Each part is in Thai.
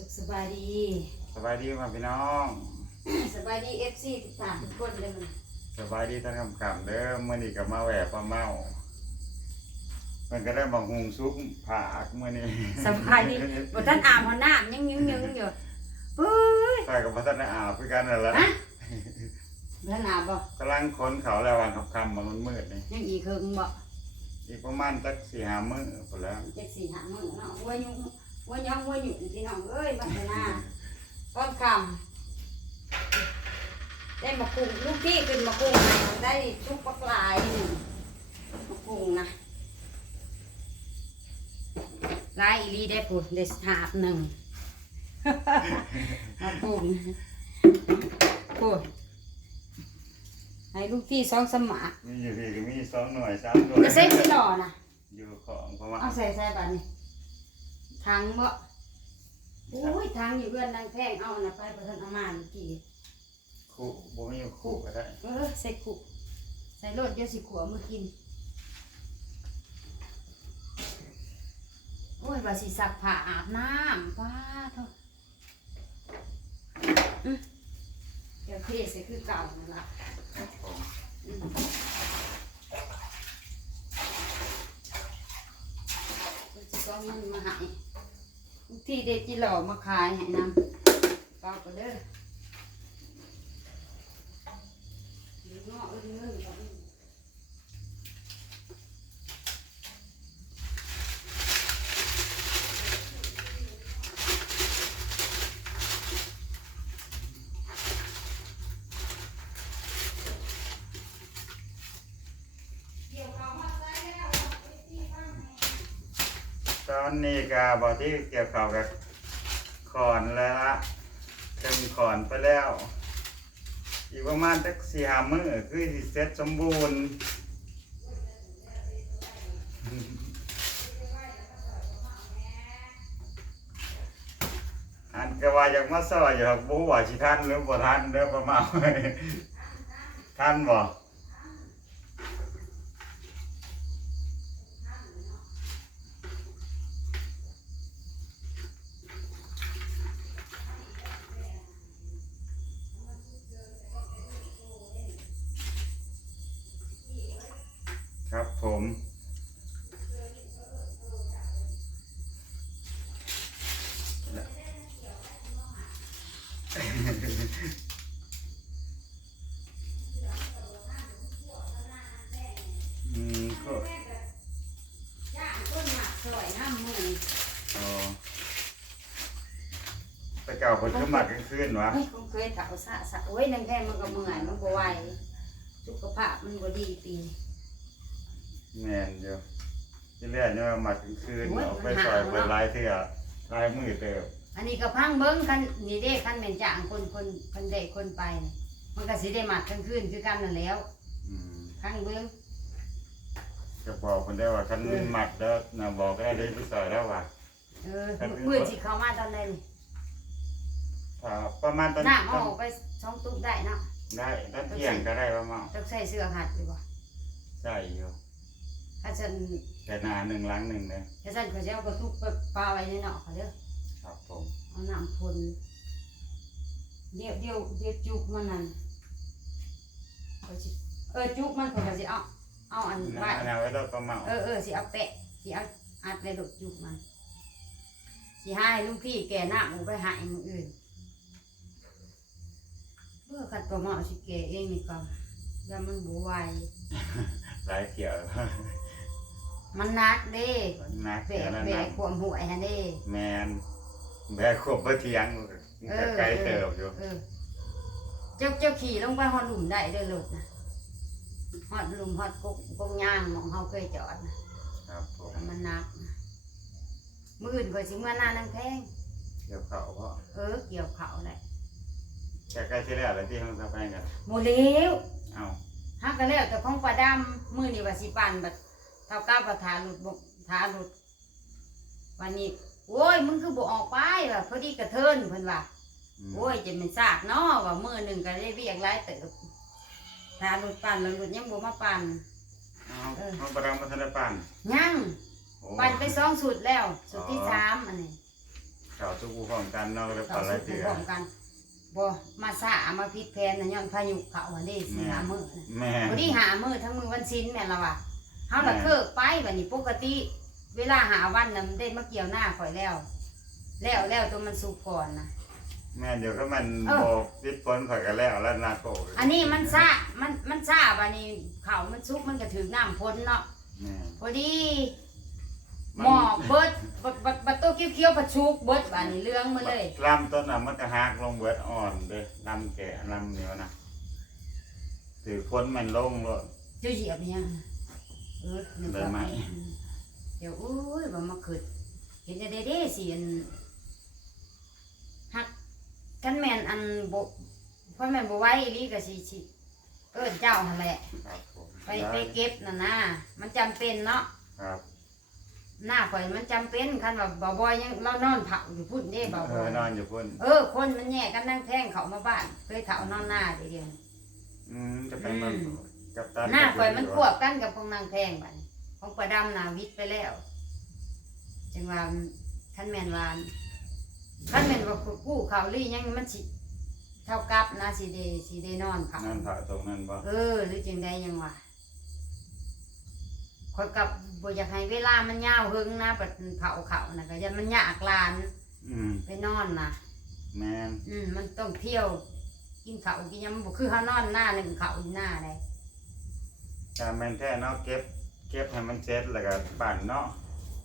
สุขสบายดี สบายดีมาพี่น้อง สบายดีเอฟซีติดตามทุกคนเลยมันสบายดีท่านคำขำเด้อเมื่อนี้ก็มาแหวกปลาเมามันก็ได้บอกหุงซุปผักเมื่อนี้สบายดีบท่านอาบหัวหน้ายังยังยังอยู่เฮ้ยใส่กับพัฒนาอาบคือกันนั่นแหละฮะท่านอาบบ่กำลังค้นเขาแล้ววางคำคำๆมันมืดๆนี่ยังอีกเคิงบ่อีกประมาณสักสี่ห้ามื้อพอแล้วเจ็ดสี่หามือเนาะวัวยุ่ง วัวยังวัวหยุ่งพี่น้องเอ้ยบัดนาต้นคำได้มากุ้งลูกพี่ขึ้นมากุ้งได้ทุกปลากลายนี่มากุ้งนะลายอีหลีได้ปุ๊ได้หาบหนึ่งมากุ้งปุ๊ให้ลูกพี่สองสมัครมีอยู่พี่ก็มีสองหน่วยสามหน่วยจะเส้นสิหล่อนะอยู่ของเพราะว่าเอาใส่ใส่บัดนี้ ทางบ่โอ้ยทางอยู่เรือนนางแพงเอาน่ะไปประทานเอามาเมื่อกี้คู่บ่มีคู่ก็ได้เออใส่ขุใส่รถเดี๋ยวสิขัวมากิน โอ้ยว่าสิซักผ้าอาบน้ำป้าเถอะอื้อเดี๋ยวเทใส่คือเก่านั่นล่ะครับผมอืมเดี๋ยวสิก็เงินมาให้บาง ที่เด็กจีหล่อมาขายให้นำเปล่าก็เด้อหรือเงาะเอิ้นเงินก็มี ตอนนี้ก็บอกที่เกี่ยวกับกับขอนแล้วละเต็มขอนไปแล้ว อีกประมาณสักสี่ห้ามื้อคือสิเสร็จสมบูรณ์อันก็ว่าอยากมาซอยอยากบูว่าสิท่านหรือบ่ท่านเด้อประมาณท่านบ่ผม อืมก็ย่างต้นหมากสวยน้ำมืออ๋อไปเก่าคนขึ้นมากลางคืนวะ เฮ้ยคงเคยเถาสะสะโอ้ยนางแพงมันก็เมื่อยมันบ่ไหวสุขภาพมันบ่ดีปีแม่นอยู่ที่แรกเนี่ยมากลางคืนโอ้ยออกไปมันซหาอยวเนอะไปหลายเทื่อหลายมือเติบ อันนี้ก็พังเบิ้งคันนี่เด้คันแม่นจ้างคนคนคนได้คนไปน่ะมันก็สิได้มากกลางคืนคือกันนั่นแหล้วอืมพังเบิ้งก็บอกคนได้ว่าคันหมัดแล้วนะบอกได้เลยไปซอยแล้วว่าเออมื้อสิเข้ามาตอนใดนี่ถ้าประมาณตอนน้ำเอาออกไปสองตุ๊กได้เนาะได้ตอนเที่ยงก็ได้ประมาณต้องใส่เสื้อหัดดีบ่ใช่อยู่ถ้าฉันแต่หนาหนึ่งหล้างหนึ่งเลยถ้าฉันก็จะเอากระตุกไปปลาไว้ในเนาะเขาเด้อ ครับผมเอาน้ำพ่นเดี๋ยวเดี๋ยวเดี๋ยวจุกมันนั่นเขาสิเออจุกมันเขาก็สิเอาเอาอันไว้แนวไว้รถประมาณเออเออสิเอาแปะสิเอาอัดในดอกจุกมันสิให้ลุงพี่แก่หน้าหมูไปใหายมืออื่นเพื่อขัดตัวหมอสิแก่เองนี่ก็แล้วมันบวไหวหลายเที่ยวมันนักเด้นักแบเที่ยวกนั้นแบนะกขวมหวยฮะเด้แมน แบกขวบเพื่อเทียงมันก็ไกลเติบอยู่เออเจ้าเจ้าขี่ลงไปหอดหลุมได้เด้อรถนะหอดหลุมหอดกกกงย่างหมองเฮาเคยจอดนะครับผมมันนักนะมืออื่นก็สิเมื่อหน้านังแพงเดี๋ยวเขาเพราะเออเกี่ยวเขาแหละแค่ใกล้ที่แล้วแล้วที่ห้องสะพายกันโมเลี้ยวเอาฮักกันแล้วแต่ของปลาดำมือนี่ว่าสิปันบัดเท่าก้าวประทาหลุดบกทาหลุดวันนี้ โอ้ยมึงคือบ่ออกไปว่ะพอดีกระเทินเพิ่นว่ามโอ้ยจะเป็นซากเนาะว่ามือหนึ่งก็ได้เรียกหลายเติบทาหลุดปันแล้วหลุดยังบ่มาปันเอาเออเอาประดังมาทันได้ปั่นยังโอ้ปันไปสองสุดแล้ว สุดที่สามอันนี้ข่าวทุกผู้พร้อมกันเนอกเลยเขาปลาไหลสู้เตือพร้อมกันบ่มาสามาพิษแพนน่ะย้อนพายุเขาอันนี้สิหามื้อน่ะ แม่พอดีหามื้อทั้งมื้อวันศีลแม่นละว่ะเฮาละแม่เคิกไปบัดนี้ปกติ เวลาหาวันน่ะมันได้มาเกี่ยวหน้าข่อยแล้ว แล้วแล้วตัวมันสุกก่อนน่ะแม่เดี๋ยวก็มันเออโบกติดฝนข่อยกันแล้วแล้วนาโกอันนี้มันซ่ามันมันซ่าบัดนี้เขามันสุกมันก็ถึงน้ำพ้นเนาะแม่พอดีมันหมอกเบิดบัดบัดบัดตัวเขียวๆผัดชุกเบิดบัดนี้เรื่องมาเลย ลำต้นน่ะมันก็หักลงเบิดอ่อนเด้อลำแก่ลำเหนียวนะถือฝนมันลงแล้วเจ้าเหยียบเนี่ยเออนึกได้ว่าไหม เดี๋ยวอุ้ยบ่มาขึ้นเห็นได้เด้ๆสิอันฮักกันแม่นอันบ่พ่อแม่นบ่ไหวอีหลีก็สิสิเอิ้นเจ้าหั่นแหละ ครับผมไปไปเก็บน่ะนะมันจำเป็นเนาะ ครับหน้าข่อยมันจำเป็นคันว่าบ่บ่อยยังเรานอนเผาอยู่พุ่นเด้บ่เอบ่อนอนอยู่พุ่นเออ คนมันแย่กันนั่งแท่งเขามาบ้านเคยเขานอนหน้าเดียวนี้อืมจะเป็นมันอืมกับตันหน้าข่อยมันควบกันกับของนางแท่งบัดนี้ ของประดำนาวิทย์ไปแล้วจังว่าคันแม่นวาอันคันแม่นว่ากู้เขาวหรือยังมันสิเท่ากับนะสิเดสิเดนอนเผานั่นผ่าตรงนั้นบ่เออ หรือจังใดยังว่าข่อยกับบ่อยากให้เวลามันยาวเฮิงนะบัดเผาเขานะก็อย่ามันยากลานอืมไปนอนนะแม่นอืมมันต้องเที่ยว กินข้าวกินหยังมันบ่คือเฮานอนหน้าหนึ่งข้าวอยู่หน้าเลยถ้าแม่นแท้เนาะเก็บ เก็บให้มันเสร็จแล้วก็ปั่นเนาะ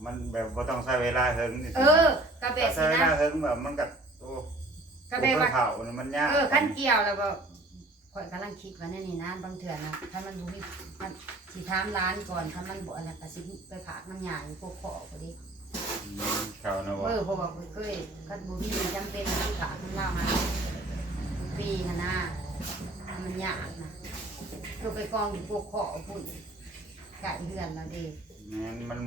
มันแบบบ่ต้องใช้เวลาเฮิงนี่สิเออกระเบถ้าดใช้สิเวนะลาเฮิงแบบมันก็โอ้กระเบดว่า เผานี่มันยากเออขั้นเกี่ยวแล้วก็ข่อยกำลังคิดว่าแนี่นี่นะบางเถื่อนะถ้ามันบ่มีมันสิถามร้านก่อนถ้ามันบ่อันนั้นก็สิไปผากน้ำยาอยู่พวกขอก็ดิอืมเขานะบ่เออเพราะว่าข้อยเคยคันบ่มีจำเป็นที่ผากน้ำเล่ามาทุกปีหั่นนะมันยากนะตัวไปกองอยู่พวกขอพุ่น ไก่เฮือนแล้วเด้ แม่นมัน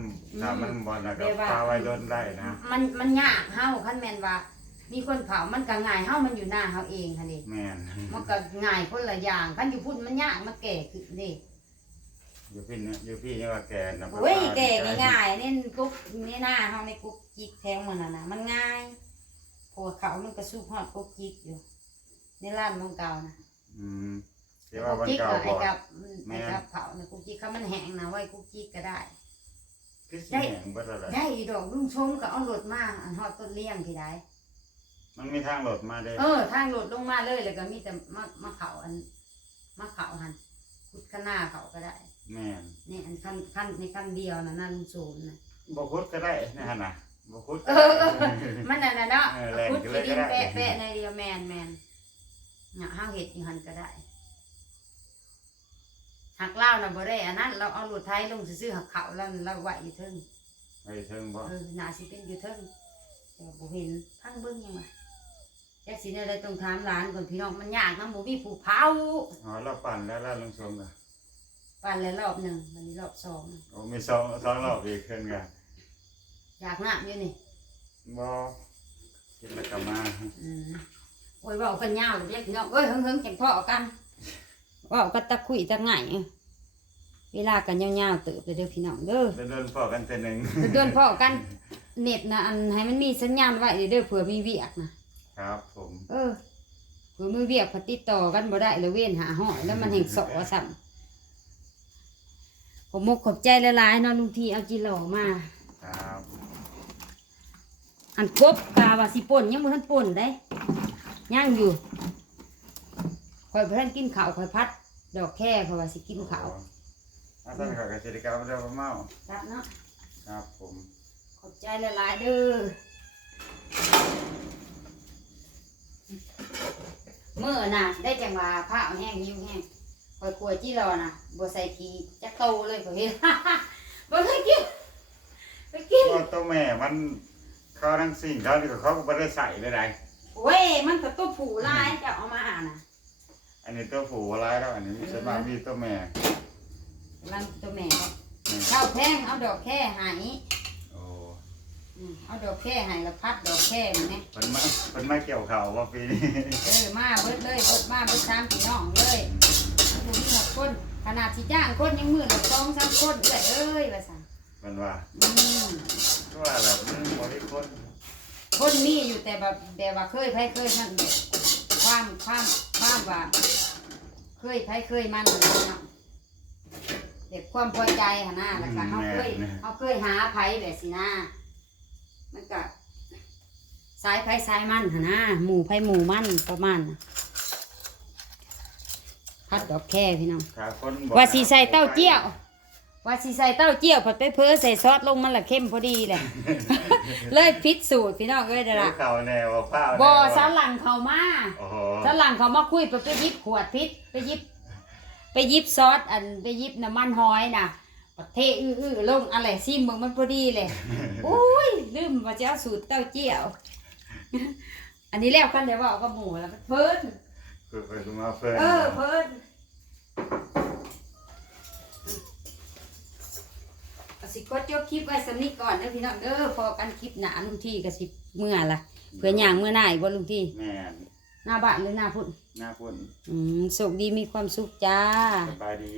ถ้ามันบ่น่ะก็เรียกว่า ปลาไว้โดนได้นะมันมันยากเฮาคันแม่นว่า มีคนเผามันก็ง่ายเฮามันอยู่หน้าเฮาเองค่ะนี่แม่นมันก็ง่ายคนละอย่างคันอยู่พุ่นมันยากมันแก่ขึ้นเด้อยู่พี่เนี่ยอยู่พี่นี่ว่าแกน่ะโอ้ยแก่ง่ายๆนี่กุ๊กนี่หน้าเฮาในกุ๊กจิกแทงมันน่ะนะมันง่ายเพราะว่าเขามันก็สู้ฮอดกุ๊กจิกอยู่ในร้านของเก่านะอืม เดี๋ยวว่ากุ๊กวันจิกเก่าก็ไอ้บ่กับแม่ไอ้กับเขานะกุ๊กจิกเขามันแห้งนะไว้กุ๊กจิกก็ได้ คือสิแห้งเบิดแล้วแหละได้อีดอกลุงชมก็เอารถมาอันฮอดต้นเลี้ยงที่ใดมันมีทางรถมาเด้เออทางรถลงมาเลยแล้วก็มีแต่มะมะเขาอันมะเขาหันขุดข้างหน้าเขาก็ได้ แม่นนี่อันขั้นขั้นในขั้นเดียวนะนั่นศูนย์นะ บ่คุดก็ได้นะฮะน่ะบ่คุดเออเออ มันน่ะนะเนาะเออแล่นขุดก็เลยที่ดินก็ได้ แปะแปะในเดียวแมนแมนเนี่ยห้าเห็ดอยู่หันก็ได้ หักเล่านะบ่ได้อันนั้นเราเอาหลุดไทยลงซื้อๆหักเขาแล้วเราไหวอยู่เทิงไปเทิงบ่เออหนาสิเป็นอยู่เทิงแต่บ่เห็นพังเบิ้งยังไงแจ็คสิเนี่ยได้ต้องถามร้านก่อนพี่น้องมันยากนะบ่มีผู้เผาอ๋อเราปั่นแล้วแล้วลงชมน่ะปั่นแล้วรอบหนึ่งวันนี้รอบสองโอ้มีสองสองรอบอีกขึ้นกันอยากน้ำอยู่นี่บ่กินแล้วก็มาอืมโอ้ยเว่ากันยาวเลยพี่น้องเอ้ยเฮิงเฮิงๆจังพ่อกันเว่ากันตะคุยตะไงเวลากันยาวๆเติบเลยเด้อพี่น้องเด้อเดินๆพอกันแต่หนึงเดือนพ่อกันเน็ตนะอันให้มันมีสัญญาณไว้เด้อเผื่อมีเวียกนะครับผมเออเผื่อมีเวียกพอติดต่อกันบ่ได้แล้วเว้นหาห้อยแล้วมันแห่งสอซ้ำผมมกขอบใจละลายๆเนาะลุงทีเอาจีหล่อมาครับอันกบกาว่าสิป่นยังบ่ทันป่นได้ย่างอยู่ ข่อยบ่ทันกินข้าวข่อยพัด ดอกแค่เพราะว่าสิกินข้าวอาจารย์ขอกสิริกรรมเรื่องเมาครับเนาะครับผมขอบใจละลายๆเด้อเมื่อน่ะ ได้จังหวะผ้าเอาแห้งยิ้วแห้งข่อยกลัวจี้รอน่ะบ่ใส่ขี้จักโตเลยข่อยเห็นบ่เคยกินไปกินก็ตัวแม่มันเขาทั้งสิ่งเขาที่เขาก็ไม่ได้ใส่เลยไดโอ้ยมันก็ตัวผูลายจะเอามาอ่านน่ะ อันนี้ตัวผู้อะไรแล้วอันนี้มีสวนมากมีตัวแม่ลังตัวแม่นี่ข้าวแพงเอาดอกแค่ใหายโอ้เอาดอกแค่ใหายแล้วพัดดอกแค่มันเนี่ยเป็นมาเป็นมาเกี่ยวข่าวว่าปีนี้เออมาเบิดเลยเบิดมาเบิดสามพี่น้องเลยผู้มีหกคนขนาดที่จ้างคนยังมือละสองสามคนเอ้ยเอ้ยว่าสั่นมันว่าอืมก็ว่าแบบมันบริคนเคนมีอยู่แต่แบบแบบว่าเคยไผเคยมันความความความว่า เคยไผเคยมันเนาะเด็กความพอใจหนนะแล้วก็เขาเคยเขาเคยหาไผแบบสินะมันก็สายไผสายมันหนนะหมู่ไผหมู่มันประมาณน่ะพัดดอกแค่พี่น้องถ้าคนบ่ว่าสีใส่เต้าเจี้ยว ว่าสีใส่เต้าเจี้ยวผัดไปเพ้อใส่ซอสลงมันละเข้มพอดีเลย เลยพิษสูตรพี่น้องเอ้ยเด้อเดี๋ยวล่ะเขาแนวเปล่าบ่แนวสลังเขามาโอ้โหสลังเขามาคุยไปไปหยิบขวดพิษไปหยิบ ไปหยิบซอสอันไปหยิบน้ำมันหอยน่ะประเทอื้อๆลงอะไรซิมเบิ่งมันพอดีเลยอุ้ยลืมว่าจะเอาสูตรเต้าเจี้ยว อันนี้แล้วกันเดี๋ยวว่าเอากับหมูแล้วมันเพิ่นคือไปมาเพิ่นเออเพิ่นเอาสิกดจบ คลิปไว้สำนี้ก่อนเด้อพี่น้องเด้อพอกันคลิปหนาลุงที่ก็สิเมื่อละเพื่อย่างเมื่อหน้าอีกบ่ลุงที่แม่นหน้าบ้านหรือหน้าพุ่นหน้าพุ่นอืมสุขดีมีความสุขจ้า สบายดี